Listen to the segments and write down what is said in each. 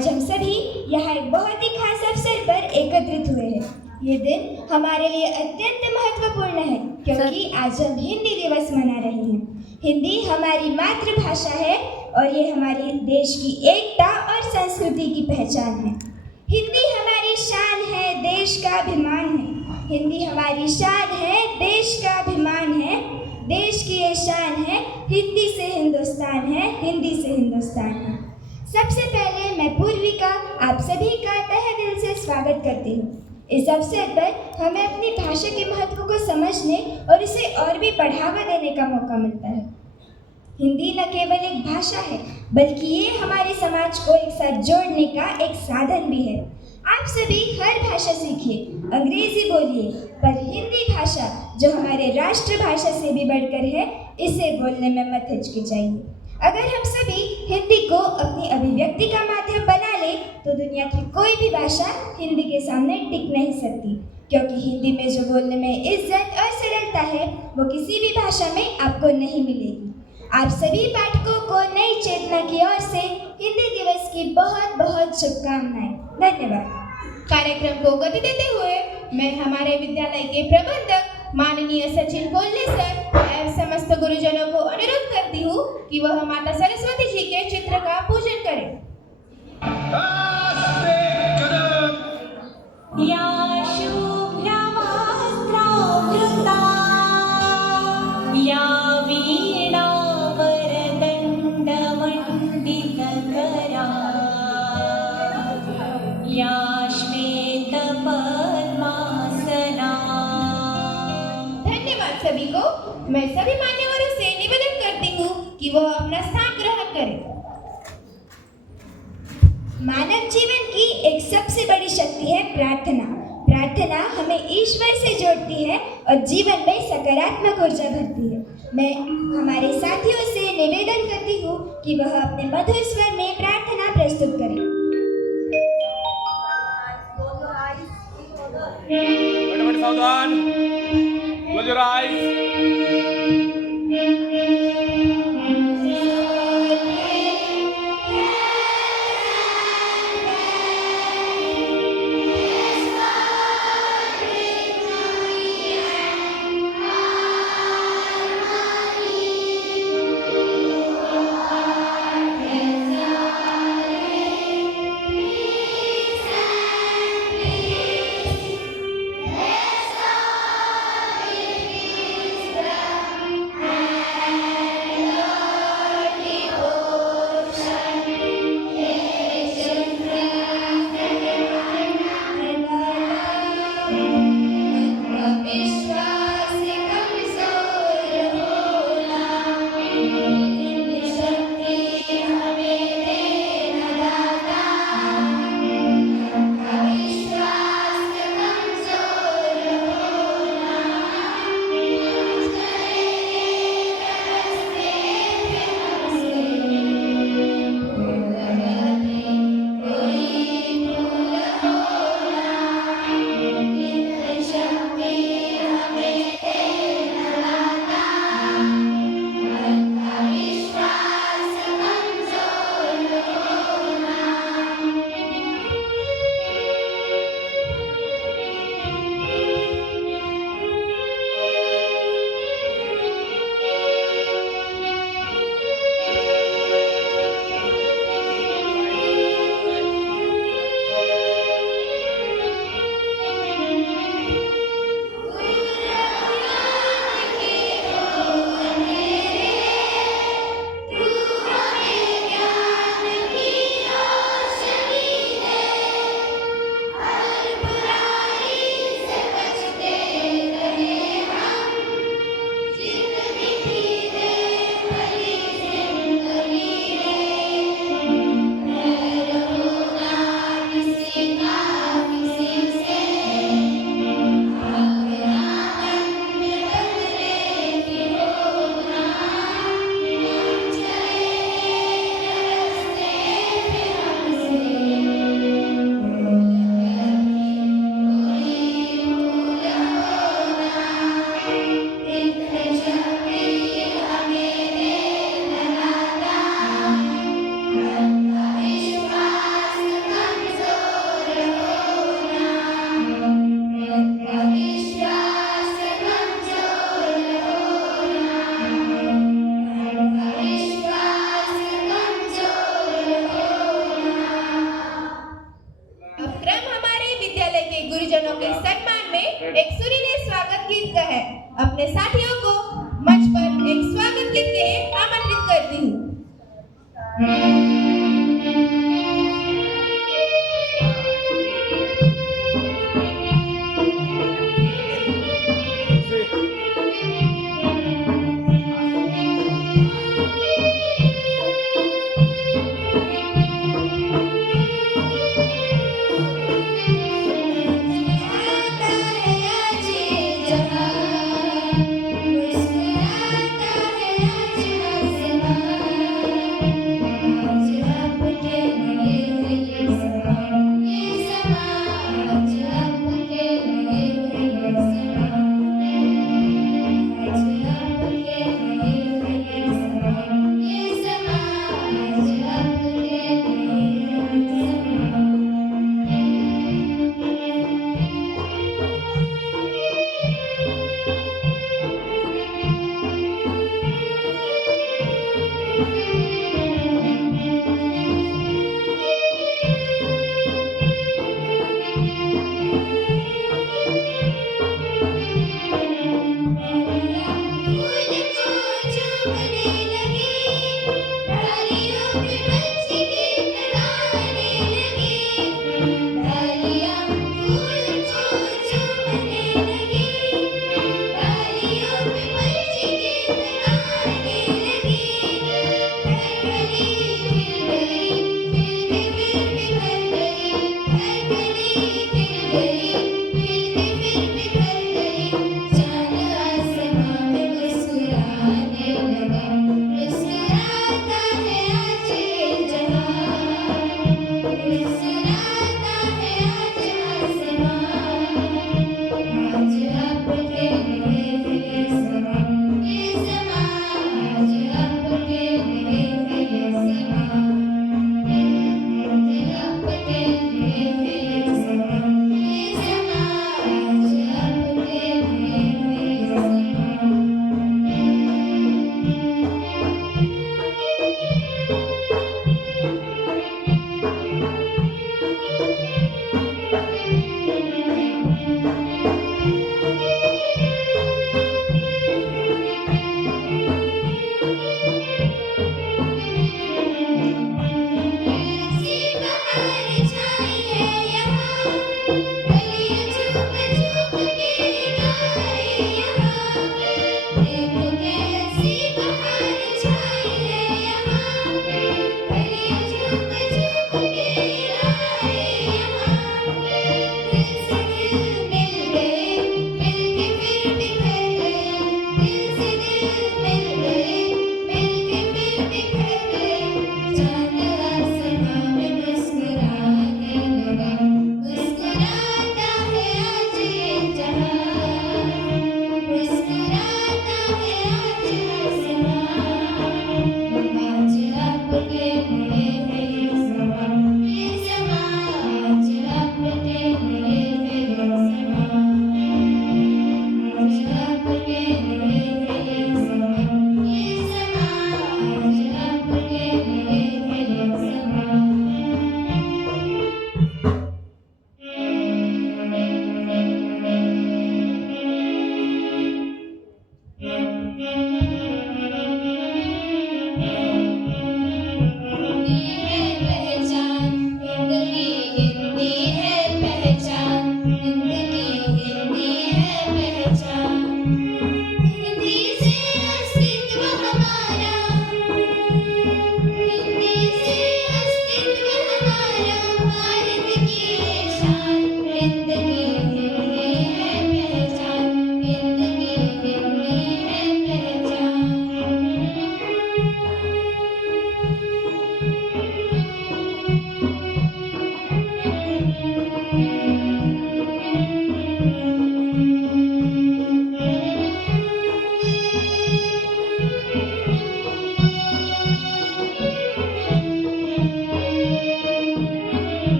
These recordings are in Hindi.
आज हम सभी यहाँ एक बहुत ही खास अवसर पर एकत्रित हुए हैं। ये दिन हमारे लिए अत्यंत महत्वपूर्ण है क्योंकि आज हम हिंदी दिवस मना रहे हैं। हिंदी हमारी मातृभाषा है और ये हमारे देश की एकता और संस्कृति की पहचान है। हिंदी हमारी शान है, देश का अभिमान है। हिंदी हमारी शान है, देश का अभिमान है। देश की ये शान है, हिंदी से हिंदुस्तान है, हिंदी से हिंदुस्तान है। सबसे पहले मैं पूर्विका आप सभी का तहे दिल से स्वागत करती हूँ। इस अवसर पर हमें अपनी भाषा के महत्व को समझने और इसे और भी बढ़ावा देने का मौका मिलता है। हिंदी न केवल एक भाषा है बल्कि ये हमारे समाज को एक साथ जोड़ने का एक साधन भी है। आप सभी हर भाषा सीखिए, अंग्रेजी बोलिए, पर हिंदी भाषा जो हमारे राष्ट्रभाषा से भी बढ़कर है, इसे बोलने में मत हिचकिचाइए। अगर हम सभी हिंदी को अपनी अभिव्यक्ति का माध्यम बना लें तो दुनिया की कोई भी भाषा हिंदी के सामने टिक नहीं सकती, क्योंकि हिंदी में जो बोलने में इज्जत और सरलता है वो किसी भी भाषा में आपको नहीं मिलेगी। आप सभी पाठकों को नई चेतना की ओर से हिंदी दिवस की बहुत बहुत शुभकामनाएं। धन्यवाद। कार्यक्रम को गति देते हुए मैं हमारे विद्यालय के प्रबंधक माननीय सचिन कोल्ले सर एवं समस्त गुरुजनों को अनुरोध करती हूँ कि वह माता सरस्वती जी के चित्र का पूजन करें। या शुभ्रवस्त्रावृता या वीणा वरदण्डमण्डितकरा या श्वेतपद्मासना। धन्यवाद सभी को। मैं सभी मान्यवरों से निवेदन करती हूँ कि वह अपना स्थान ग्रहण करें। मानव जीवन की एक सबसे बड़ी शक्ति है प्रार्थना। प्रार्थना हमें ईश्वर से जोड़ती है और जीवन में सकारात्मक ऊर्जा भरती है। मैं हमारे साथियों से निवेदन करती हूँ कि वह अपने मधुर स्वर में प्रार्थना प्रस्तुत करें। सावधान, close your eyes.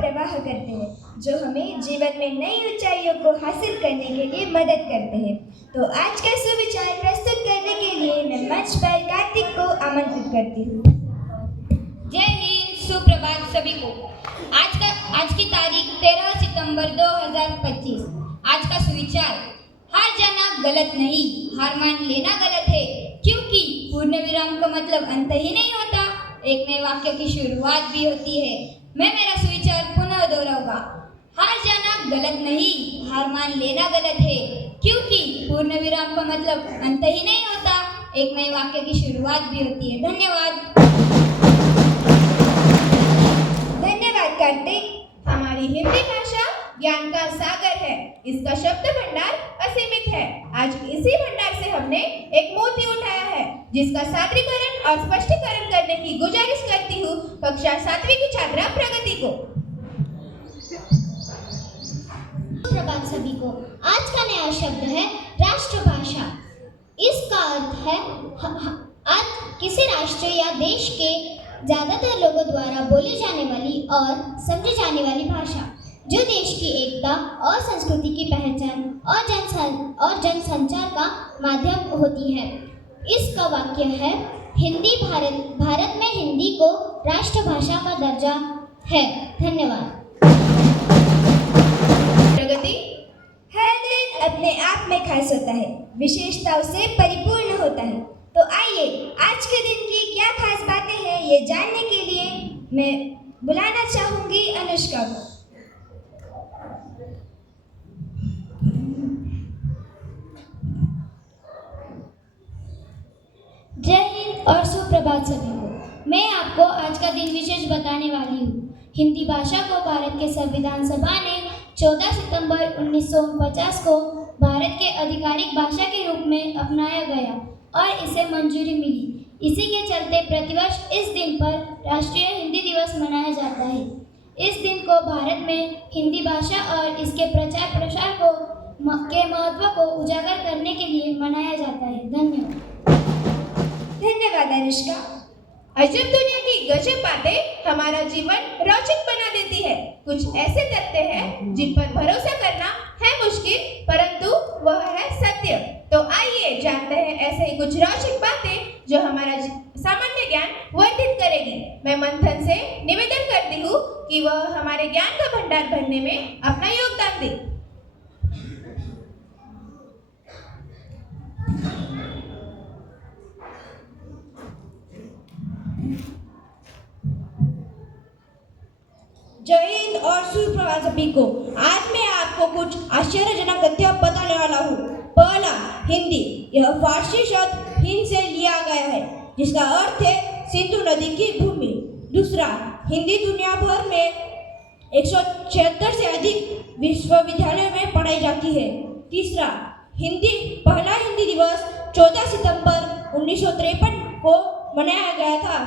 प्रवाह करते हैं, जो हमें जीवन में नई ऊंचाइयों को हासिल करने के लिए मदद करते हैं। तो आज का सुविचार प्रस्तुत करने के लिए मैं मंच पर कार्तिक को आमंत्रित करती हूँ। जय हिंद, सुप्रभात सभी को। आज की तारीख 13 सितंबर 2025। आज का सुविचार, हार जाना गलत नहीं, हार मान लेना गलत है, क्योंकि पूर्ण विराम का मतलब अंत ही नहीं होता, एक नए वाक्य की शुरुआत भी होती है। मैं मेरा सुविचार पुनः दोहराऊंगा। हार जाना गलत नहीं, हार मान लेना गलत है, क्योंकि पूर्ण विराम का मतलब अंत ही नहीं होता, एक नए वाक्य की शुरुआत भी होती है। धन्यवाद। धन्यवाद कार्तिक। हमारी हिंदी भाषा ज्ञान का सागर है, इसका शब्द भंडार असीमित है। आज इसी भंडार से हमने एक मोती उठाया है, जिसका सादरीकरण और स्पष्टीकरण करने की गुजारिश करती हूँ कक्षा 7वीं की छात्रा प्रगति को। सुप्रभात सभी को। आज का नया शब्द है राष्ट्रभाषा। इसका अर्थ है आज किसी राष्ट्र या देश के ज्यादातर लोगों द्वारा बोली जाने वाली और समझी जाने वाली भाषा, जो देश की एकता और संस्कृति की पहचान और जनसंचार का माध्यम होती है। इसका वाक्य है, हिंदी भारत में हिंदी को राष्ट्रभाषा का दर्जा है। धन्यवाद। प्रगति। हर दिन अपने आप में खास होता है, विशेषताओं से परिपूर्ण होता है। तो आइए आज के दिन की क्या खास बातें हैं ये जानने के लिए मैं बुलाना चाहूंगी अनुष्का को। जय हिंद और सुप्रभात सभी को। मैं आपको आज का दिन विशेष बताने वाली हूँ। हिंदी भाषा को भारत के संविधान सभा ने 14 सितंबर 1949 को भारत के आधिकारिक भाषा के रूप में अपनाया गया और इसे मंजूरी मिली। इसी के चलते प्रतिवर्ष इस दिन पर राष्ट्रीय हिंदी दिवस मनाया जाता है। इस दिन को भारत में हिंदी भाषा और इसके प्रचार प्रसार के महत्व को उजागर करने के लिए मनाया जाता है। धन्यवाद अनुष्का। अजब दुनिया की गजब बातें हमारा जीवन रोचक बना देती है। कुछ ऐसे तथ्य हैं जिन पर भरोसा करना है मुश्किल, परंतु वह है सत्य। तो आइए जानते हैं ऐसे ही कुछ रोचक बातें जो हमारा सामान्य ज्ञान वर्धित करेगी। मैं मंथन से निवेदन करती हूँ कि वह हमारे ज्ञान का भंडार भरने में अपना योगदान दे। जय हिंद और सुप्रभात सभी को। आज मैं आपको कुछ आश्चर्यजनक तथ्य बताने वाला हूँ। पहला, हिंदी। यह फारसी शब्द हिंद से लिया गया है, जिसका अर्थ है सिंधु नदी की भूमि। दूसरा, हिंदी दुनिया भर में 176 से अधिक विश्वविद्यालयों में पढ़ाई जाती है। तीसरा, पहला हिंदी दिवस 14 सितंबर 1953 को मनाया गया था।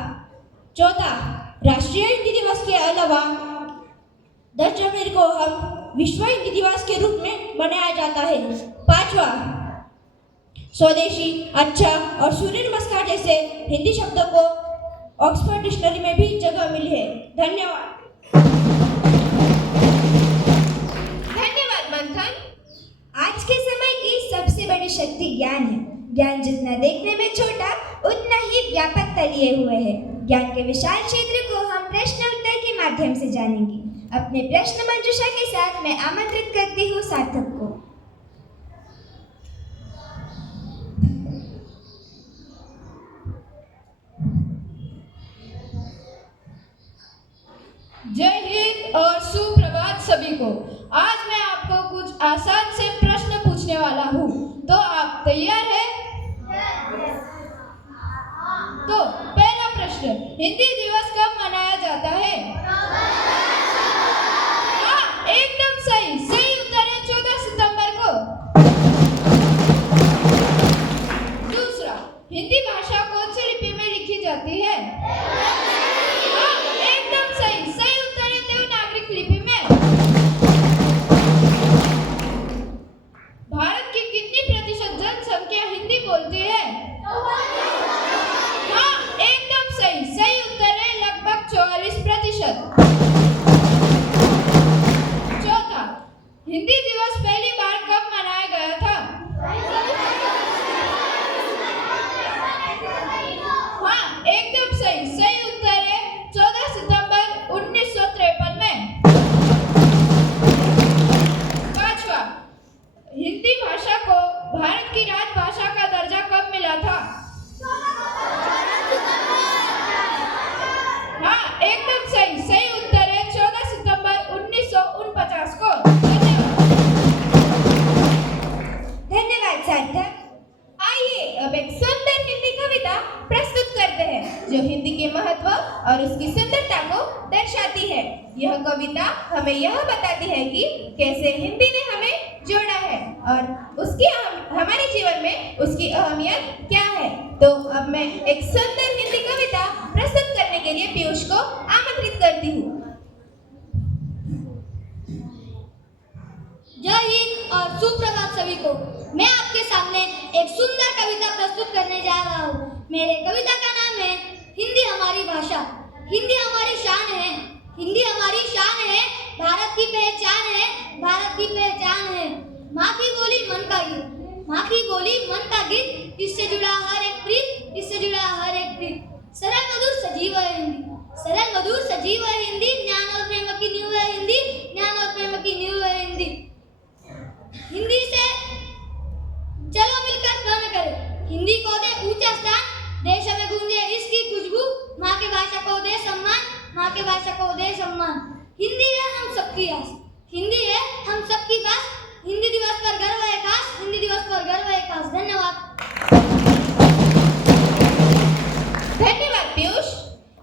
चौथा, राष्ट्रीय हिंदी दिवस के अलावा 10 जनवरी को हम विश्व हिंदी दिवस के रूप में मनाया जाता है। पांचवा, स्वदेशी, अच्छा और सूर्य नमस्कार जैसे हिंदी शब्दों को ऑक्सफोर्ड डिक्शनरी में भी जगह मिली है। धन्यवाद। धन्यवाद मंथन। आज के समय की सबसे बड़ी शक्ति ज्ञान है। ज्ञान जितना देखने में छोटा, उतना ही व्यापकता लिए हुए है। ज्ञान के विशाल क्षेत्र को हम प्रश्न उत्तर के माध्यम से जानेंगे। अपने प्रश्न मंजूषा के साथ मैं आमंत्रित करती हूँ सार्थक को। जय हिंद और सुप्रभात सभी को। आज मैं आपको कुछ आसान से प्रश्न पूछने वाला हूँ, तो आप तैयार हैं? तो पहला प्रश्न, हिंदी दिवस कब मनाया जाता है? हाँ, एकदम सही। सही उत्तर है 14 सितंबर को। दूसरा, हिंदी भाषा कौन सी लिपि में लिखी जाती है? हाँ, एकदम सही। सही उत्तर है देवनागरी लिपि में। भारत की कितनी प्रतिशत जनसंख्या हिंदी बोलती है? हाँ, एकदम सही। सही उत्तर है लगभग 44%। चौथा, हिंदी दिवस पहली बार कब मनाया गया था? हाँ, एकदम सही। सही उत्तर है 14 सितंबर 1953 में। पांचवा, हिंदी भाषा को भारत की राजभाषा का दर्जा कब मिला था? हाँ, एकदम सही। सही उत्तर है 14 सितंबर 1949 को। धन्यवाद सार्थक। आइए अब एक सुंदर हिंदी कविता प्रस्तुत करते हैं जो हिंदी के महत्व और उसकी सुंदरता को दर्शाती है। यह कविता हमें यह बताती है कि कैसे हिंदी ने हमें जोड़ा है और उसकी हमारे जीवन में उसकी अहमियत क्या है। तो अब मैं एक सुंदर हिंदी कविता प्रस्तुत करने के लिए पीयूष को आमंत्रित करती हूँ। जय हिंद और सुप्रभात सभी को। मैं आपके सामने एक सुंदर कविता प्रस्तुत करने जा रहा हूँ। मेरे कविता का नाम है हिंदी हमारी भाषा। हिंदी हमारी शान है। हिंदी हमारी शान है। भारत की पहचान है। भारत की पहचान है। माँ की बोली मन का गीत। माँ की बोली मन का गीत। इससे जुड़ा हर एक प्रीत। इससे जुड़ा हर एक प्रीत। सरल मधुर सजीव है हिंदी। सरल मधुर सजीव है हिंदी। ज्ञान और प्रेम की नींव है हिंदी। ज्ञान और प्रेम की नींव है हिंदी। हिंदी से चलो मिलकर प्रण करें। हिंदी को दे ऊंचा स्थान। देश में गूंजे इसकी खुशबू। माँ की भाषा को दे सम्मान। माँ की भाषा को दे सम्मान। हिंदी है हम सबकी आस। हिंदी है हम सबकी बात। हिंदी दिवस पर गर्व है खास। हिंदी दिवस पर गर्व है खास। धन्यवाद। धन्यवाद पीयूष।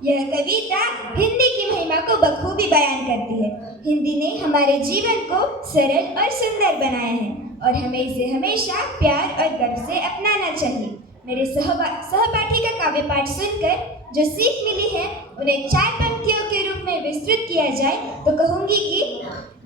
यह कविता हिंदी की महिमा को बखूबी बयान करती है। हिंदी ने हमारे जीवन को सरल और सुंदर बनाया है और हमें इसे हमेशा प्यार और गर्व से अपनाना चाहिए। मेरे सहपाठी का काव्य पाठ सुनकर जो सीख मिली है उन्हें 4 पंक्तियों के रूप में विस्तृत किया जाए तो कहूँगी कि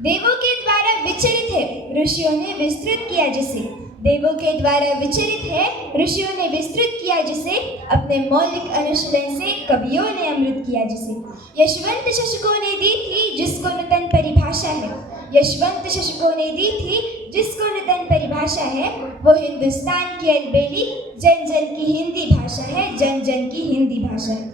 देवों के द्वारा विचरित है, ऋषियों ने विस्तृत किया जिसे। देवों के द्वारा विचरित है, ऋषियों ने विस्तृत किया जिसे। अपने मौलिक अनुशीलन से कवियों ने अमृत किया जिसे। यशवंत शशकों ने दी थी जिसको नूतन परिभाषा है। यशवंत शशकों ने दी थी जिसको नूतन परिभाषा है वो हिंदुस्तान की अलबेली जन जन की हिंदी भाषा है, जन जन की हिंदी भाषा है।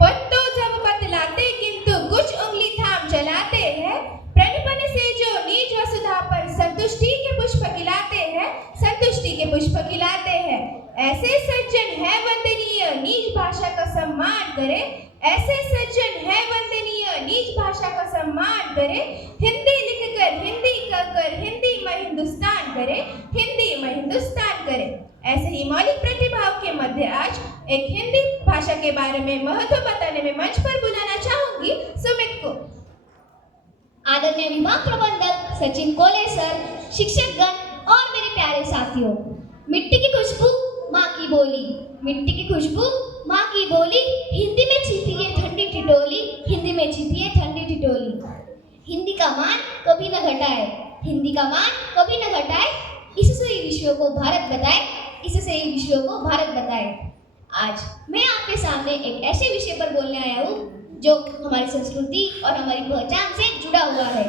पद तो जब बतलाते किंतु कुछ उंगली थाम चलाते हैं, प्रणपन से जो नीच वसुधा पर संतुष्टि के पुष्प खिलाते हैं, संतुष्टि के पुष्प खिलाते हैं। ऐसे सज्जन है वंदनीय नीच भाषा का सम्मान करे, ऐसे सज्जन है वंदनीय नीच भाषा का सम्मान करे। हिंदी लिखकर हिंदी कहकर हिंदी में हिंदुस्तान करे, हिंदी में हिंदुस्तान करे। ऐसे ही मौलिक प्रतिभाओं के मध्य आज एक हिंदी भाषा के बारे में महत्व बताने में मंच पर बुलाना चाहूंगी सुमित को। आदरणीय विभाग प्रबंधक सचिन कोले सर, शिक्षकगण और मेरे प्यारे साथियों, मिट्टी की खुशबू माँ की बोली, मिट्टी की खुशबू माँ की बोली, हिंदी में छिपी है ठंडी ठिठोली, हिंदी में छिपी है ठंडी ठिठोली। हिंदी का मान कभी न घटाए, हिंदी का मान कभी न घटाए, इससे ही विश्व को भारत बताए, इससे ही विश्व को भारत बताए। आज मैं आपके सामने एक ऐसे विषय पर बोलने आया हूँ जो हमारी संस्कृति और हमारी पहचान से जुड़ा हुआ है।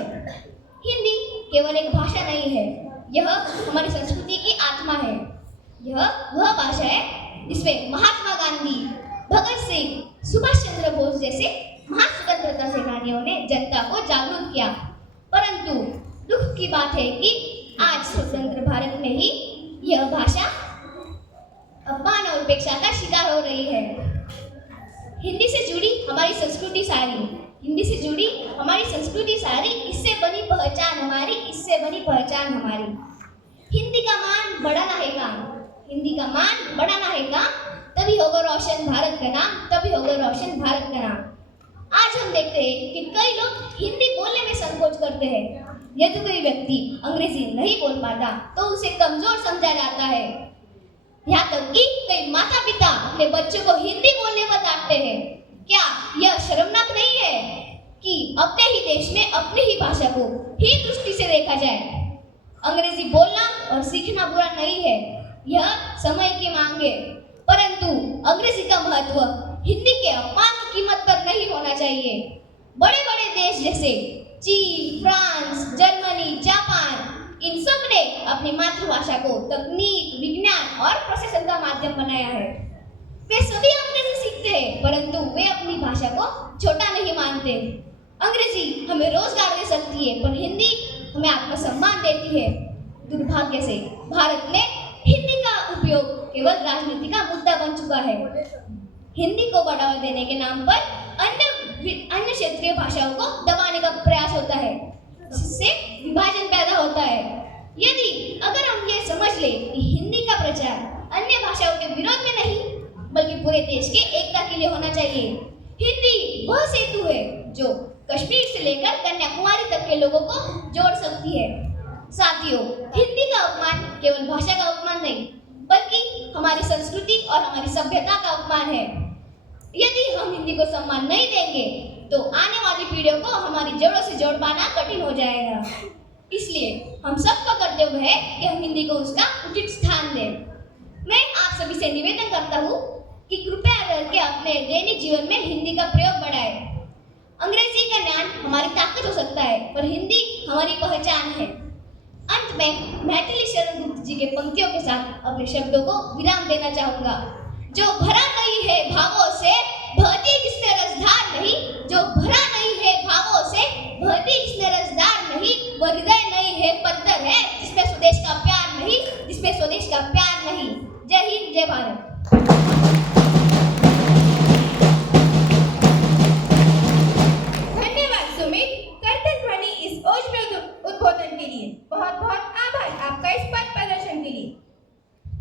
हिंदी केवल एक भाषा नहीं है, यह हमारी संस्कृति की आत्मा है। यह वह भाषा है जिसमें महात्मा गांधी, भगत सिंह, सुभाष चंद्र बोस जैसे महान स्वतंत्रता सेनानियों ने जनता को जागरूक किया। परंतु दुख की बात है कि आज स्वतंत्र भारत में ही यह भाषा अपमान और उपेक्षा का शिकार हो रही है। हिंदी से जुड़ी हमारी संस्कृति सारी, हिंदी से जुड़ी हमारी संस्कृति सारी, इससे बनी पहचान हमारी, इससे बनी पहचान हमारी। हिंदी का मान बढ़ाना है काम, हिंदी का मान बढ़ाना है काम, तभी होगा रोशन भारत का नाम, तभी होगा रोशन भारत का नाम। आज हम देखते हैं कि कई लोग हिंदी बोलने में संकोच करते हैं। यदि कोई व्यक्ति अंग्रेजी नहीं बोल पाता तो उसे कमजोर समझा जाता है। यहाँ तक कि कई माता पिता अपने बच्चों को हिंदी बोलने पर डांटते हैं। क्या यह शर्मनाक नहीं है कि अपने ही देश में अपनी ही भाषा को ही दृष्टि से देखा जाए? अंग्रेजी बोलना और सीखना बुरा नहीं है, यह समय की मांग है, परंतु अंग्रेजी का महत्व हिंदी के अपमान की कीमत पर नहीं होना चाहिए। बड़े बड़े देश जैसे चीन, फ्रांस, जर्मनी, जापान, इन सब ने अपनी मातृभाषा को तकनीक, विज्ञान और प्रशासन का माध्यम बनाया है। वे सभी अंग्रेजी सीखते हैं, परंतु वे अपनी भाषा को छोटा नहीं मानते। अंग्रेजी हमें रोजगार दे सकती है, पर हिंदी हमें आत्मसम्मान देती है। दुर्भाग्य से भारत में हिंदी का उपयोग केवल राजनीति का मुद्दा बन चुका है। हिंदी को बढ़ावा देने के नाम पर अन्य क्षेत्रीय भाषाओं को दबाने का प्रयास होता है, जिससे विभाजन पैदा होता है। यदि अगर हम ये समझ ले कि हिंदी का प्रचार अन्य भाषाओं के विरोध में नहीं बल्कि पूरे देश के एकता के लिए होना चाहिए। हिंदी वह सेतु है जो कश्मीर से लेकर कन्याकुमारी तक के लोगों को जोड़ सकती है। साथियों, हिंदी का अपमान केवल भाषा का अपमान नहीं बल्कि हमारी संस्कृति और हमारी सभ्यता का अपमान है। यदि हम हिंदी को सम्मान नहीं देंगे तो आने वाली पीढ़ियों को हमारी जड़ों से जोड़ पाना कठिन हो जाएगा। इसलिए हम सबका कर्तव्य है कि हम हिंदी को उसका उचित स्थान दें। मैं आप सभी से निवेदन करता हूँ कि कृपया करके अपने दैनिक जीवन में हिंदी का प्रयोग बढ़ाएं। अंग्रेजी का ज्ञान हमारी ताकत हो सकता है, पर हिंदी हमारी पहचान है। अंत में मैथिली शरण गुप्त जी के पंक्तियों के साथ अपने शब्दों को विराम देना चाहूंगा। जो भरा नहीं है भावों से भरती जिसमें रसधार नहीं, जो भरा नहीं है भावों से भरती जिसमें रसधार नहीं, वो हृदय नहीं है पत्थर है जिसमें स्वदेश का प्यार नहीं, जिसमें स्वदेश का प्यार नहीं। जय हिंद, जय भारत। धन्यवाद सुमित, कर्तन ध्वनि इस ओजपूर्ण उद्बोधन के लिए। बहुत बहुत आभार आपका इस पद प्रदर्शन के लिए।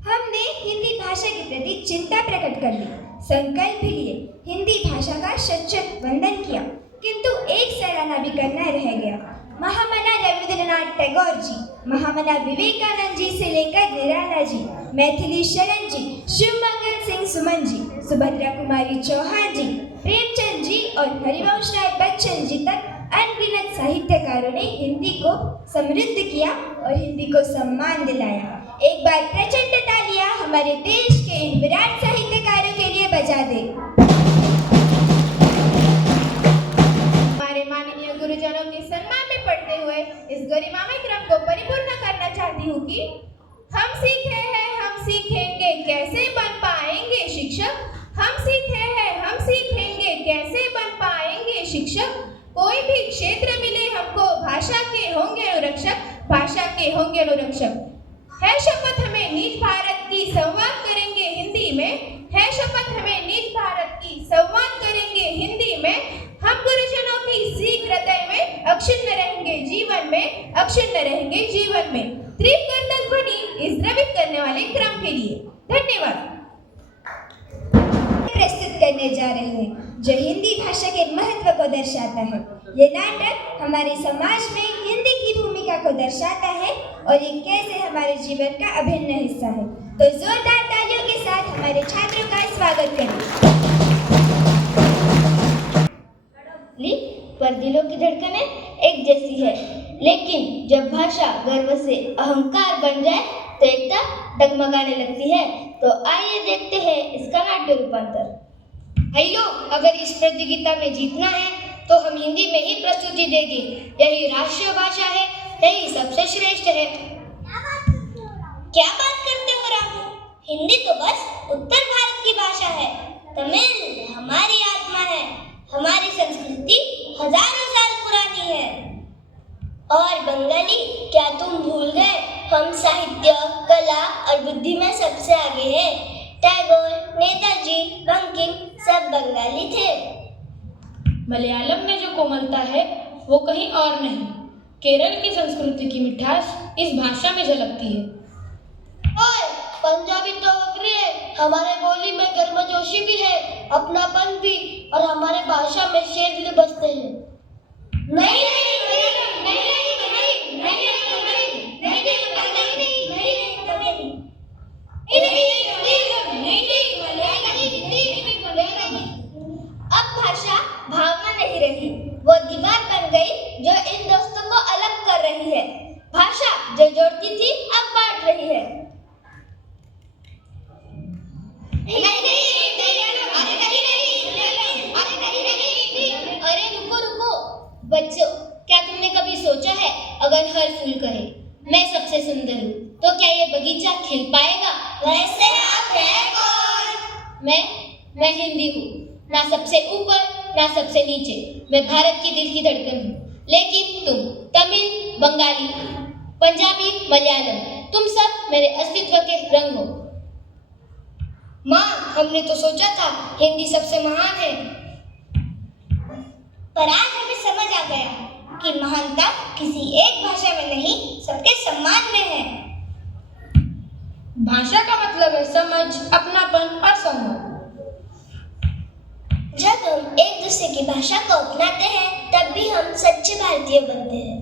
हमने हिंदी भाषा के प्रति चिंता प्रकट कर ली, संकल्प भी लिए, हिंदी भाषा का शत-शत वंदन किया, किंतु एक सराहना भी करना रह गया। महामना रविंद्रनाथ टैगोर जी, महामना विवेकानंद जी से लेकर निराला जी, मैथिली शरण जी, शिवमंगल सिंह सुमन जी, सुभद्रा कुमारी चौहान जी, प्रेमचंद जी और हरिवंश राय बच्चन जी तक अनगिनत साहित्यकारों ने हिंदी को समृद्ध किया और हिंदी को सम्मान दिलाया। एक बार प्रचंड तालियां हमारे देश के इन विराट साहित्यकारों के लिए बजा दे। हमारे माननीय गुरुजनों के सम्मान में पढ़ते हुए इस गरिमामय क्रम को परिपूर्ण करना चाहते हम सीखे हैं, हम सीखेंगे, कैसे बन पाएंगे शिक्षक। हम सीखे हैं, हम सीखेंगे, कैसे बन पाएंगे शिक्षक। कोई भी क्षेत्र मिले हमको, भाषा के होंगे अनुरक्षक, भाषा के होंगे अनुरक्षक। है शपथ हमें निज भारत की, संवाद करेंगे हिंदी में। है शपथ हमें निज भारत की, संवाद करेंगे हिंदी में। हम गुरुजनों की सीख हृदय में, अक्षुण्ण रहेंगे जीवन में, अक्षुण्ण रहेंगे जीवन में। त्रिप कर्तक ध्वनि इस द्रवित करने वाले क्रम के लिए धन्यवाद। प्रस्तुत करने जा रहे हैं जो हिंदी भाषा के महत्व को दर्शाता है। ये नाटक हमारे समाज में हिंदी की भूमिका को दर्शाता है और ये कैसे हमारे जीवन का अभिन्न हिस्सा है। तो जोरदार तालियों के साथ हमारे छात्रों का स्वागत करें। पर दिलों की धड़कनें एक जैसी है, लेकिन जब भाषा गर्व से अहंकार बन जाए तो एकता डगमगाने लगती है। तो आइए देखते हैं इसका नाट्य रूपांतर। भाई लोग, अगर इस प्रतियोगिता में जीतना है तो हम हिंदी में ही प्रस्तुति देंगे। यही राष्ट्रीय भाषा है, यही सबसे श्रेष्ठ है। क्या बात करते हो रामू? हिंदी तो बस उत्तर भारत की भाषा है। तमिल हमारी आत्मा है, हमारी संस्कृति हजारों साल पुरानी है। और बंगाली, क्या तुम भूल गए? हम साहित्य, कला और बुद्धि में सबसे आगे हैं। टैगोर, नेताजी, बंकिम सब बंगाली थे। मलयालम में जो कोमलता है वो कहीं और नहीं। केरल की संस्कृति की मिठास इस भाषा में झलकती है। और पंजाबी तो अग्री है, हमारे बोली में गर्मजोशी भी है, अपनापन भी, और हमारे भाषा में शेर भी बसते हैं। नहीं नहीं नहीं नहीं नहीं नहीं अब भाषा भावना नहीं रही, वो दीवार बन गई जो इन दोस्तों को अलग कर रही है। भाषा जो जोड़ती थी अब बांट रही है। अरे रुको रुको बच्चों, क्या तुमने कभी सोचा है अगर हर फूल कहे मैं सबसे सुंदर हूँ तो क्या ये बगीचा खिल पाएगा? वैसे आप हैं कौन? मैं हिंदी हूँ, ना सबसे ऊपर ना सबसे नीचे। मैं भारत की दिल की धड़कन हूँ। लेकिन तुम तमिल, बंगाली, पंजाबी, मलयालम, तुम सब मेरे अस्तित्व के रंग हो। माँ, हमने तो सोचा था हिंदी सबसे महान है, पर आज हमें समझ आ गया कि महानता किसी एक भाषा में नहीं, सबके सम्मान में है। भाषा का मतलब है समझ, अपनापन और संवाद। जब हम एक दूसरे की भाषा को अपनाते हैं तब भी हम सच्चे भारतीय बनते हैं।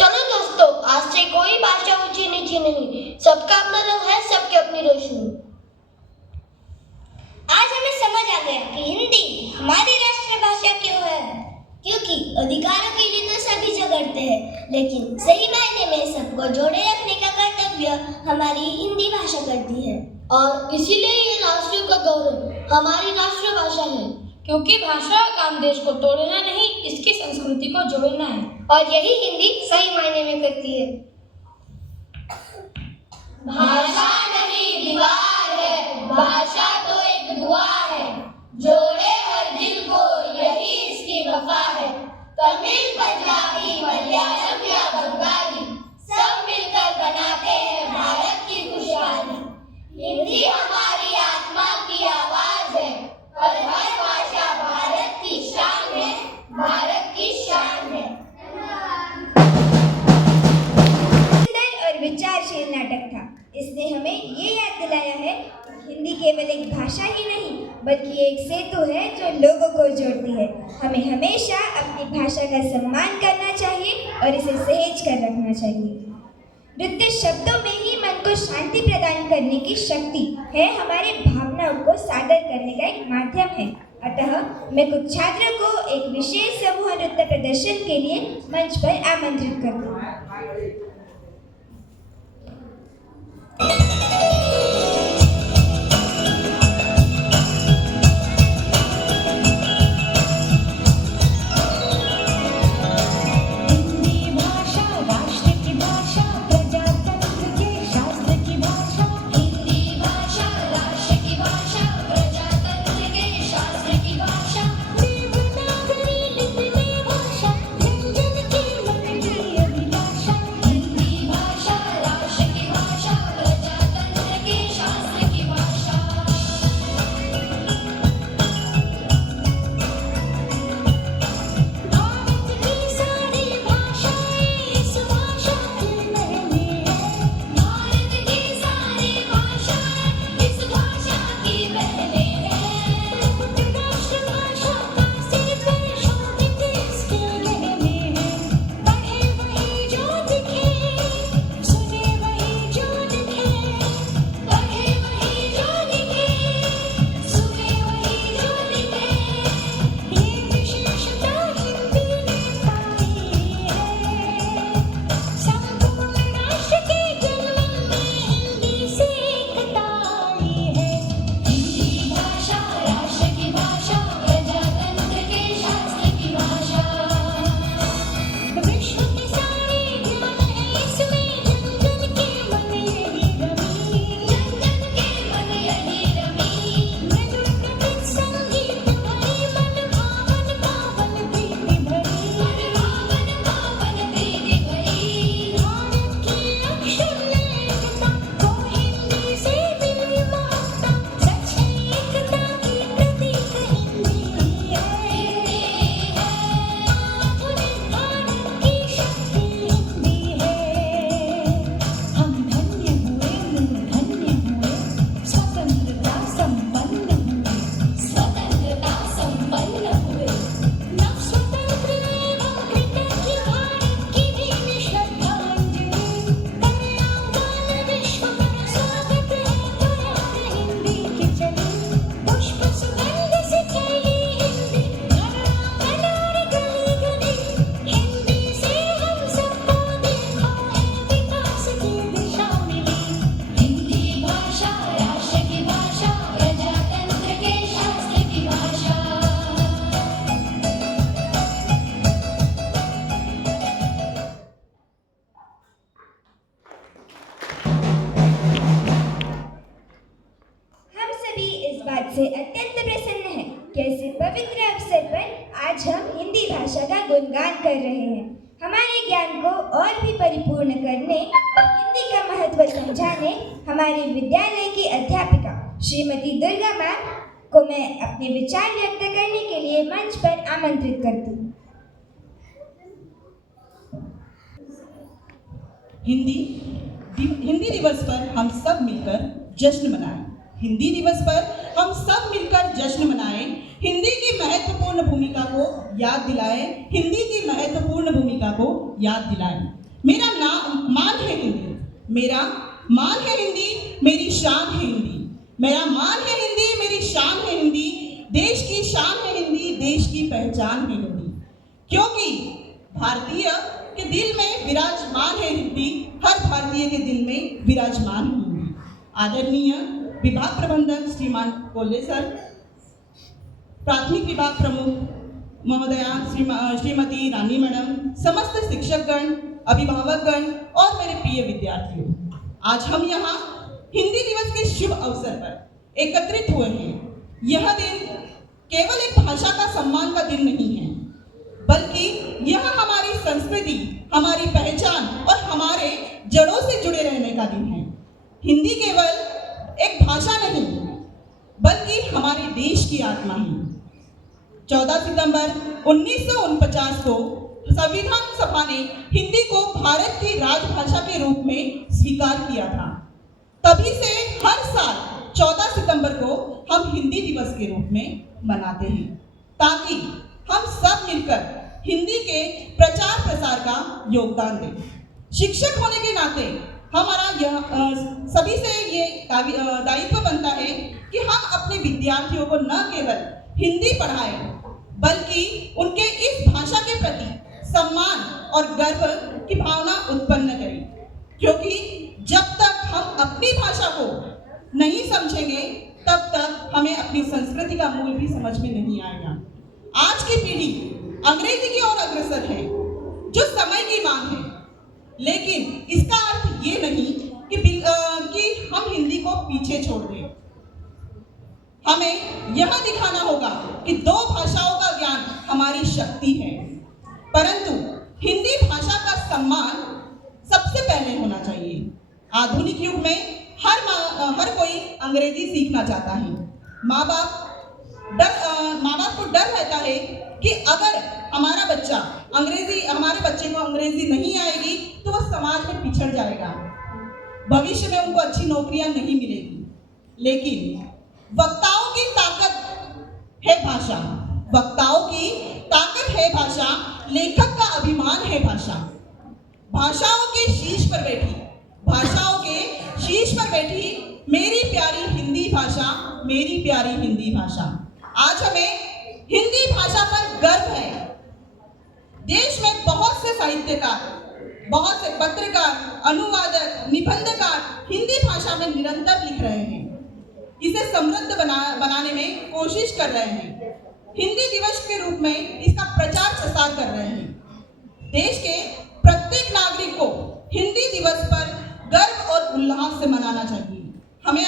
चलो दोस्तों, आज से कोई भाषा ऊंची नीची नहीं, सबका अपना रंग है, सबकी अपनी रोशनी। आज हमें समझ आ गया कि हिंदी हमारी राष्ट्रीय भाषा क्यों है, क्योंकि अधिकारों के लिए तो सभी झगड़ते हैं, लेकिन सही मायने में सबको जोड़े रखने का कर्तव्य हमारी हिंदी भाषा करती है। और इसीलिए ये राष्ट्र का गौरव हमारी राष्ट्रीय भाषा है, क्योंकि भाषा का काम देश को तोड़ना नहीं, इसकी संस्कृति को जोड़ना है। और यही हिंदी सही मायने में करती है। भाषा नहीं दीवार है, भाषा तो एक दुआ है, जोड़े हर दिल को यही इसकी वफा है। तमिल, पंजाबी, मलयालम या बंगाली, सब मिलकर बनाते हैं भारत की खुशहाली। हिंदी हमारी आत्मा की आवाज है और हर भाषा भारत की शान है, भारत की शान है। सुंदर और विचारशील नाटक था। इसने हमें ये याद दिलाया है कि हिंदी केवल एक भाषा ही नहीं बल्कि एक सेतु है जो लोगों को जोड़ती है। हमें हमेशा अपनी भाषा का सम्मान करना चाहिए और इसे सहेज कर रखना चाहिए। नृत्य शब्दों में ही मन को शांति प्रदान करने की शक्ति है, हमारे भावनाओं को सादर करने का एक माध्यम है। अतः मैं कुछ छात्रों को एक विशेष समूह नृत्य प्रदर्शन के लिए मंच पर आमंत्रित करती हूँ। हिंदी भाषा राष्ट्र की भाषा, प्रजातंत्र के पवित्र अवसर पर आज हम हिंदी भाषा का गुणगान कर रहे हैं। हमारे ज्ञान को और भी परिपूर्ण करने और हिंदी का महत्व समझाने हमारे विद्यालय की अध्यापिका श्रीमती दुर्गा मैम को मैं अपने विचार व्यक्त करने के लिए मंच पर आमंत्रित करती हूँ। हिंदी दिवस पर हम सब मिलकर जश्न मनाएं। हिंदी दिवस पर हम सब मिलकर जश्न मनाएं। हिंदी की महत्वपूर्ण भूमिका को याद दिलाएं। हिंदी की महत्वपूर्ण भूमिका को याद दिलाएं। मेरा मान है हिंदी, मेरा मान है हिंदी, मेरी शान है हिंदी। मेरा मान है हिंदी, मेरी शान है हिंदी। देश की शान है हिंदी, देश की पहचान है हिंदी। क्योंकि भारतीय के दिल में विराजमान है हिंदी, हर भारतीय के दिल में विराजमान है हिंदी। आदरणीय विभाग प्रबंधक श्रीमान कोल्ले सर, प्राथमिक विभाग प्रमुख महोदया श्रीमती रानी मैडम, समस्त शिक्षकगण, अभिभावकगण और मेरे प्रिय विद्यार्थियों, आज हम यहाँ हिंदी दिवस के शुभ अवसर पर एकत्रित हुए हैं। यह दिन केवल एक भाषा का सम्मान का दिन नहीं है, बल्कि यह हमारी संस्कृति, हमारी पहचान और हमारे जड़ों से जुड़े रहने का दिन है। हिंदी केवल एक भाषा नहीं, बल्कि हमारे देश की आत्मा है। 14 सितंबर 1949 को संविधान सभा ने हिंदी को भारत की राजभाषा के रूप में स्वीकार किया था। तभी से हर साल 14 सितंबर को हम हिंदी दिवस के रूप में मनाते हैं, ताकि हम सब मिलकर हिंदी के प्रचार प्रसार का योगदान दें। शिक्षक होने के नाते हमारा यह सभी से ये दायित्व बनता है कि हम अपने विद्यार्थियों को न केवल हिंदी पढ़ाएं, बल्कि उनके इस भाषा के प्रति सम्मान और गर्व की भावना उत्पन्न करें। क्योंकि जब तक हम अपनी भाषा को नहीं समझेंगे, तब तक हमें अपनी संस्कृति का मूल भी समझ में नहीं आएगा। आज की पीढ़ी अंग्रेजी की ओर अग्रसर है, जो समय की मांग है, लेकिन इसका अर्थ ये नहीं कि हम हिंदी को पीछे छोड़ दें। हमें यह दिखाना होगा कि दो भाषाओं का ज्ञान हमारी शक्ति है, परंतु हिंदी भाषा का सम्मान सबसे पहले होना चाहिए। आधुनिक युग में हर कोई अंग्रेजी सीखना चाहता है। माँ बाप को डर रहता है कि अगर हमारे बच्चे को अंग्रेजी नहीं आएगी तो वह समाज में पिछड़ जाएगा, भविष्य में उनको अच्छी नौकरियां नहीं मिलेगी। लेकिन वक्ताओं की ताकत है भाषा, वक्ताओं की ताकत है भाषा, लेखक का अभिमान है भाषा। भाषाओं के शीर्ष पर बैठी मेरी प्यारी हिंदी भाषा, मेरी प्यारी हिंदी भाषा। आज हमें हिंदी भाषा पर गर्व है। देश में बहुत से साहित्यकार, बहुत से पत्रकार, अनुवादक, निबंधकार हिंदी भाषा में निरंतर लिख रहे हैं, इसे समृद्ध बनाने में कोशिश कर रहे हैं। हिंदी दिवस के रूप में इसका प्रचार प्रसार कर रहे हैं। देश के प्रत्येक नागरिक को हिंदी दिवस पर गर्व और उल्लास से मनाना चाहिए। हमें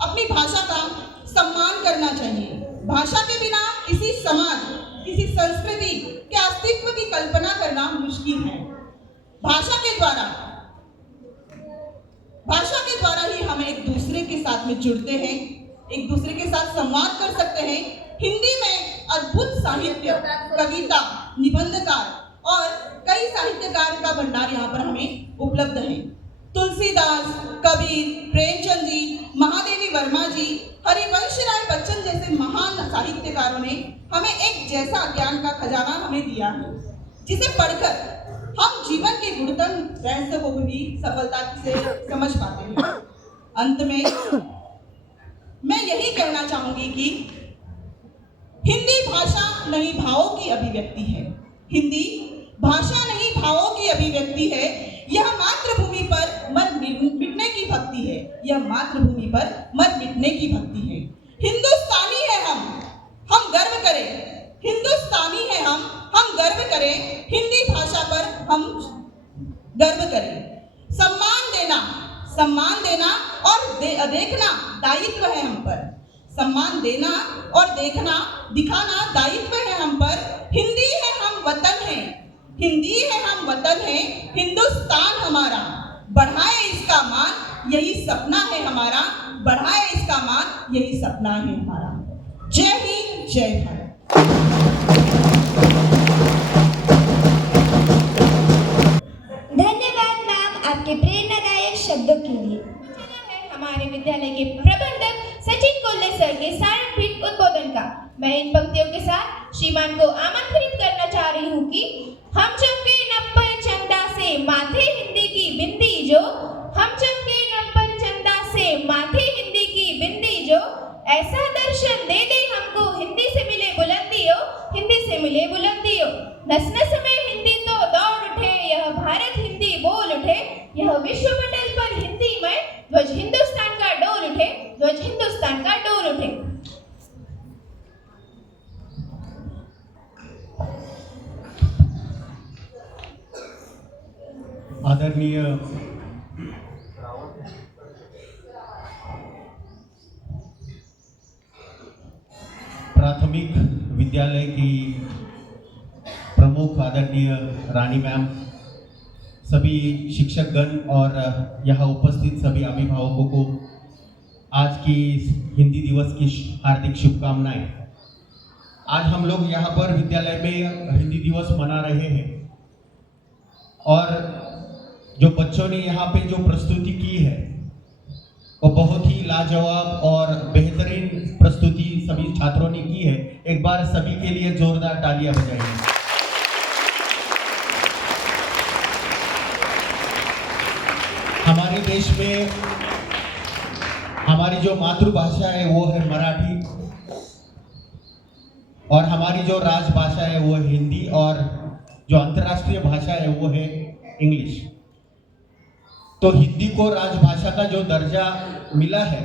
अपनी भाषा का सम्मान करना चाहिए। भाषा के बिना किसी समाज, किसी संस्कृति के अस्तित्व की कल्पना करना मुश्किल है। भाषा के द्वारा ही हम एक दूसरे के साथ में जुड़ते हैं, एक दूसरे के साथ संवाद कर सकते हैं। हिंदी में अद्भुत साहित्य, कविता, निबंधकार और कई साहित्यकार का भंडार यहाँ पर हमें उपलब्ध है। तुलसीदास, कबीर, प्रेमचंद जी, महादेवी वर्मा जी, हरिवंश राय बच्चन जैसे महान साहित्यकारों ने हमें एक जैसा ज्ञान का खजाना हमें दिया है, जिसे पढ़कर हम जीवन के गुणधर्म रहस्य को भी सफलता से समझ पाते हैं। अंत में मैं यही कहना चाहूंगी कि हिंदी भाषा नहीं भावों की अभिव्यक्ति है। हिंदी भाषा नहीं भावों की अभिव्यक्ति है। यह मातृभूमि पर मर मिटने की भक्ति है। यह मातृभूमि पर मर मिटने की भक्ति है। हिंदुस्तानी है हम गर्व करें। हिंदुस्तानी है हम गर्व करें। हिंदी भाषा पर हम गर्व करें। सम्मान देना और देखना दायित्व है हम पर। सम्मान देना और देखना दिखाना दायित्व है हम पर। हिंदी है हम वतन है, हिंदी है हम वतन है, हिंदुस्तान हमारा, बढ़ाए इसका मान यही सपना है हमारा, बढ़ाए इसका मान यही सपना है हमारा। जय हिंद, जय भारत। धन्यवाद मैम आपके प्रेरणादायक शब्दों के लिए। हमारे विद्यालय के प्रबंधक सचिन कोल्ले सर के सारणपीठ उद्बोधन का। मैं इन पंक्तियों के साथ श्रीमान को आमंत्रित करना चाह रही हूँ कि हम चमके नप्पर चंदा से माथे हिंदी की बिंदी जो, हम चमके नप्पर चंदा से माथे हिंदी की बिंदी जो, ऐसा दर्शन दे दे हमको हिंदी से मिले बुलंदियों, हिंदी से मिले बुलंदियों। नस नस में हिंदी तो दौड़ उठे, यह भारत हिंदी बोल उठे, यह विश्व मंडल पर हिंदी में ध्वज हिंदुस्तान का डोल उठे, ध्वज हिंदुस्तान का डोल उठे। आदरणीय प्राथमिक विद्यालय की प्रमुख आदरणीय रानी मैम, सभी शिक्षकगण और यहाँ उपस्थित सभी अभिभावकों को आज की हिंदी दिवस की हार्दिक शुभकामनाएं। आज हम लोग यहाँ पर विद्यालय में हिंदी दिवस मना रहे हैं और जो बच्चों ने यहाँ पे जो प्रस्तुति की है वो बहुत ही लाजवाब और बेहतरीन प्रस्तुति सभी छात्रों ने की है। एक बार सभी के लिए जोरदार तालियां बजाइए। हमारे देश में हमारी जो मातृभाषा है वो है मराठी और हमारी जो राजभाषा है वो है हिंदी और जो अंतर्राष्ट्रीय भाषा है वो है इंग्लिश। तो हिंदी को राजभाषा का जो दर्जा मिला है,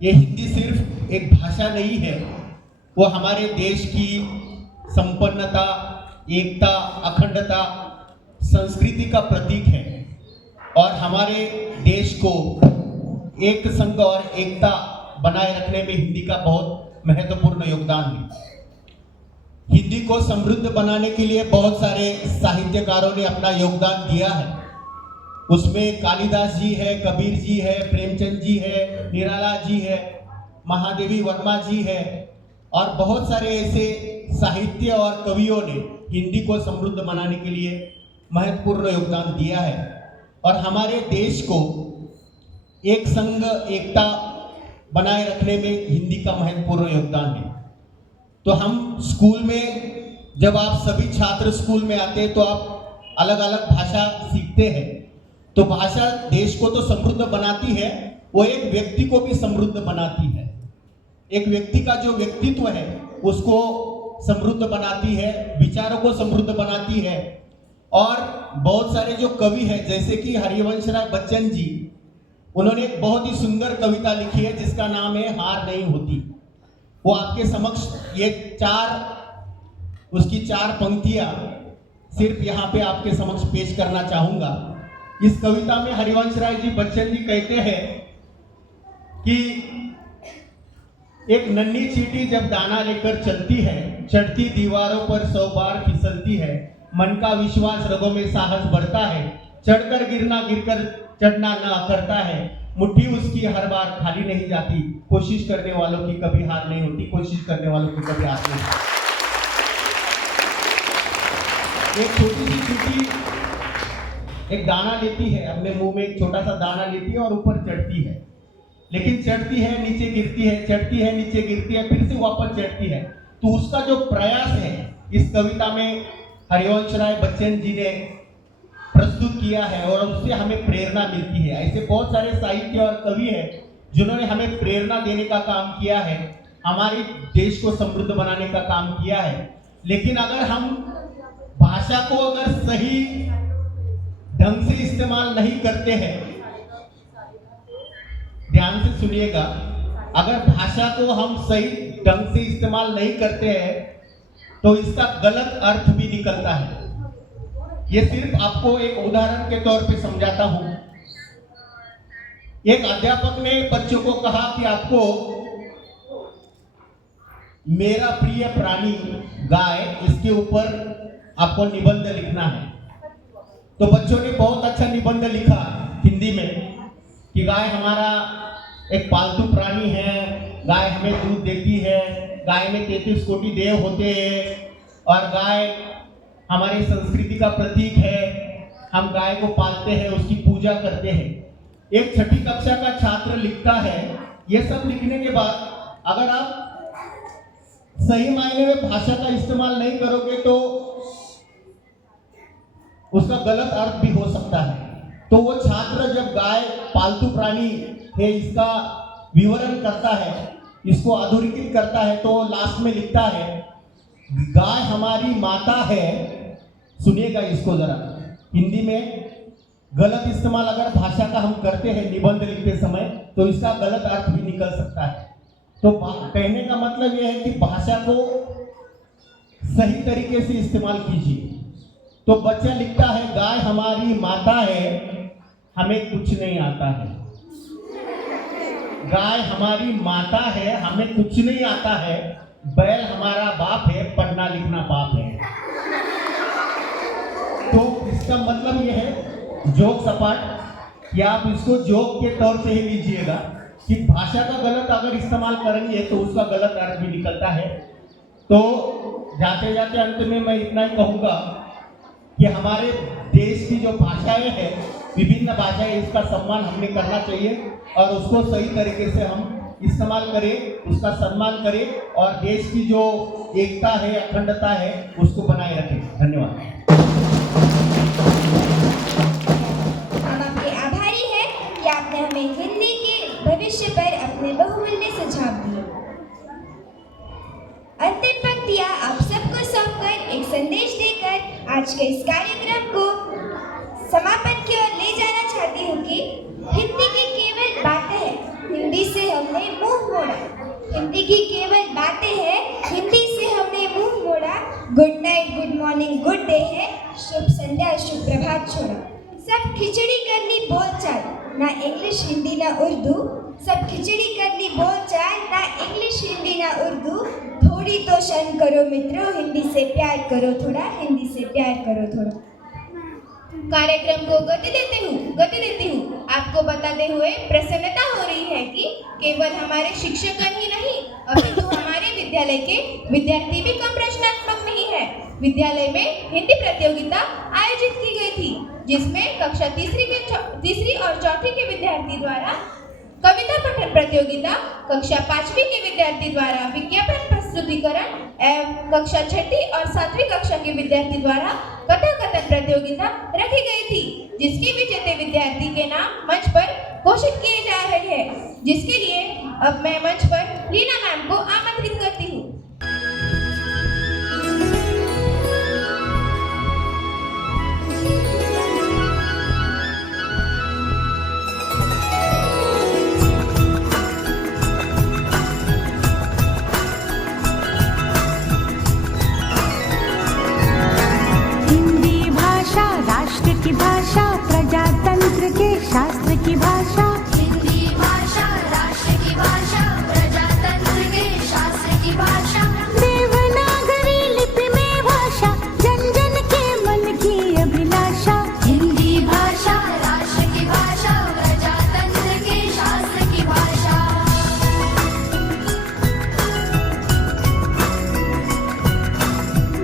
ये हिंदी सिर्फ एक भाषा नहीं है, वो हमारे देश की संपन्नता, एकता, अखंडता, संस्कृति का प्रतीक है और हमारे देश को एक संघ और एकता बनाए रखने में हिंदी का बहुत महत्वपूर्ण योगदान है। हिंदी को समृद्ध बनाने के लिए बहुत सारे साहित्यकारों ने अपना योगदान दिया है। उसमें कालिदास जी है, कबीर जी है, प्रेमचंद जी है, निराला जी है, महादेवी वर्मा जी है और बहुत सारे ऐसे साहित्य और कवियों ने हिंदी को समृद्ध बनाने के लिए महत्वपूर्ण योगदान दिया है और हमारे देश को एक संघ एकता बनाए रखने में हिंदी का महत्वपूर्ण योगदान है। तो हम स्कूल में जब आप सभी छात्र स्कूल में आते हैं तो आप अलग अलग भाषा सीखते हैं। तो भाषा देश को तो समृद्ध बनाती है, वो एक व्यक्ति को भी समृद्ध बनाती है। एक व्यक्ति का जो व्यक्तित्व है उसको समृद्ध बनाती है, विचारों को समृद्ध बनाती है। और बहुत सारे जो कवि हैं जैसे कि हरिवंश राय बच्चन जी, उन्होंने एक बहुत ही सुंदर कविता लिखी है जिसका नाम है हार नहीं होती। वो आपके समक्ष ये उसकी चार पंक्तियां सिर्फ यहाँ पे आपके समक्ष पेश करना चाहूंगा। इस कविता में हरिवंश राय जी बच्चन जी कहते हैं कि एक नन्ही चींटी जब दाना लेकर चलती है, चढ़ती दीवारों पर 100 बार फिसलती है, मन का विश्वास रगों में साहस बढ़ता है, चढ़कर गिरना गिरकर चढ़ना न करता है, मुट्ठी उसकी हर बार खाली नहीं जाती, कोशिश करने वालों की कभी हार नहीं होती, कोशिश करने वालों की कभी हार नहीं होती। एक छोटी सी चींटी एक दाना लेती है, अपने मुंह में एक छोटा सा दाना लेती है और ऊपर चढ़ती है, लेकिन चढ़ती है नीचे गिरती है, चढ़ती है नीचे गिरती है, फिर से वापस चढ़ती है। तो उसका जो प्रयास है इस कविता में हरिवंश राय बच्चन जी ने प्रस्तुत किया है और उससे हमें प्रेरणा मिलती है। ऐसे बहुत सारे साहित्य और कवि हैं जिन्होंने हमें प्रेरणा देने का काम किया है, हमारे देश को समृद्ध बनाने का काम किया है। लेकिन अगर हम भाषा को अगर सही ढंग से इस्तेमाल नहीं करते हैं, ध्यान से सुनिएगा, अगर भाषा को हम सही ढंग से इस्तेमाल नहीं करते हैं तो इसका गलत अर्थ भी निकलता है। ये सिर्फ आपको एक उदाहरण के तौर पे समझाता हूं। एक अध्यापक ने बच्चों को कहा कि आपको मेरा प्रिय प्राणी गाय, इसके ऊपर आपको निबंध लिखना है। तो बच्चों ने बहुत अच्छा निबंध लिखा हिंदी में कि गाय हमारा एक पालतू प्राणी है, गाय हमें दूध देती है, गाय में 33 कोटि देव होते हैं और गाय हमारी संस्कृति का प्रतीक है। हम गाय को पालते हैं, उसकी पूजा करते हैं। एक 6ठी कक्षा का छात्र लिखता है। ये सब लिखने के बाद अगर आप सही मायने में भाषा का इस्तेमाल नहीं करोगे तो उसका गलत अर्थ भी हो सकता है। तो वो छात्र जब गाय पालतू प्राणी है इसका विवरण करता है, इसको अधोरेखित करता है, तो लास्ट में लिखता है गाय हमारी माता है। सुनिएगा इसको जरा, हिंदी में गलत इस्तेमाल अगर भाषा का हम करते हैं निबंध लिखते समय तो इसका गलत अर्थ भी निकल सकता है। तो कहने का मतलब यह है कि भाषा को सही तरीके से इस्तेमाल कीजिए। तो बच्चा लिखता है गाय हमारी माता है, हमें कुछ नहीं आता है। गाय हमारी माता है, हमें कुछ नहीं आता है। बैल हमारा बाप है, पढ़ना लिखना पाप है। तो इसका मतलब यह है जोक सपाट कि आप इसको जोक के तौर से ही लीजिएगा कि भाषा का गलत अगर इस्तेमाल करेंगे तो उसका गलत अर्थ भी निकलता है। तो जाते जाते अंत में मैं इतना ही कहूँगा कि हमारे देश की जो भाषाएं हैं, विभिन्न भाषाएं, इसका सम्मान हमें करना चाहिए और उसको सही तरीके से हम इस्तेमाल करें, उसका सम्मान करें और देश की जो एकता है, अखंडता है, उसको बनाए रखें। धन्यवाद। हम आपके आभारी हैं कि आपने हमें हिंदी के भविष्य पर अपने बहुमूल्य सुझाव दिए। अंतिम पंक्तियां आप सबको सौंपकर एक संदेश देकर आज के इस कार्यक्रम को समापन की ओर ले जाना चाहती हूँ कि हिंदी की केवल बातें हैं, हिंदी से हमने मुंह मोड़ा। हिंदी की केवल बातें हैं, हिंदी से हमने मुंह मोड़ा। Good night, good morning, good day है, शुभ संध्या, शुभ प्रभात छोड़ा। सब खिचड़ी कर ली बोलचाल, ना इंग्लिश हिंदी ना उर्दू। सब खिचड़ी कर ली बोलचाल, ना इंग्लिश हिंदी ना उर्दू। थोड़ी तो शर्म करो मित्रों, हिंदी से प्यार करो थोड़ा, हिंदी से प्यार करो थोड़ा। कार्यक्रम को गति देती हूँ आपको बताते हुए प्रसन्नता हो रही है कि केवल हमारे शिक्षकगण ही नहीं अपितु हमारे विद्यालय के विद्यार्थी भी कम रचनात्मक नहीं है। विद्यालय में हिंदी प्रतियोगिता आयोजित की गई थी जिसमें कक्षा तीसरी और चौथी के विद्यार्थी द्वारा कविता पठन प्रतियोगिता, कक्षा 5वीं के विद्यार्थी द्वारा विज्ञापन प्रस्तुतिकरण एवं कक्षा 6ठी और 7वीं कक्षा के विद्यार्थी द्वारा कथा कथन प्रतियोगिता रखी गई थी, जिसके विजेता विद्यार्थी के नाम मंच पर घोषित किए जा रहे हैं, जिसके लिए अब मैं मंच पर लीना मैम को आमंत्रित करती हूँ। की भाषा, प्रजातंत्र के शास्त्र की भाषा। हिंदी भाषा राष्ट्र की भाषा, प्रजातंत्र के शास्त्र की भाषा। देवनागरी लिपि में भाषा, जन जन के मन की अभिलाषा। हिंदी भाषा राष्ट्र की भाषा, प्रजातंत्र के शास्त्र की भाषा।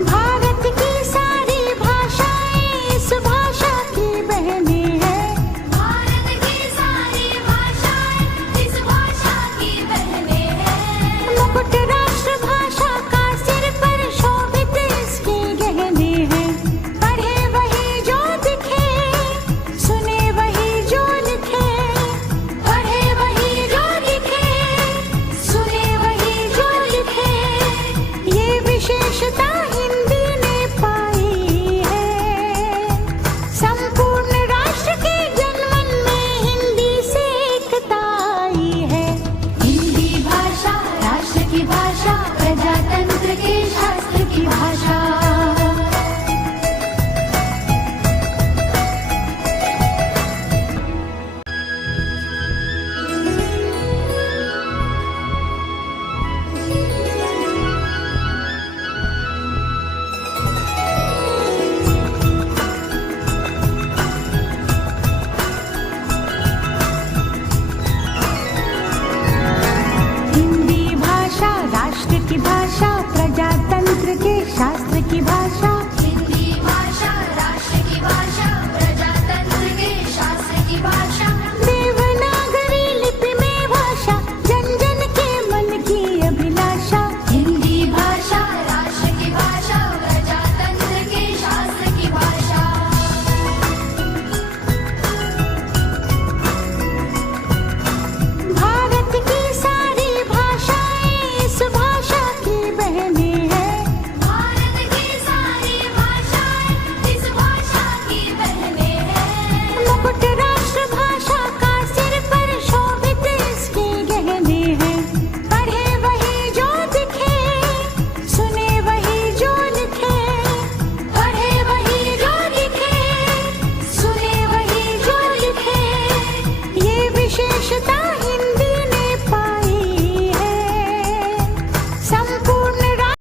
भारत की सारी भाषाएं इस भाषा की बहनें हैं। भारत की सारी भाषा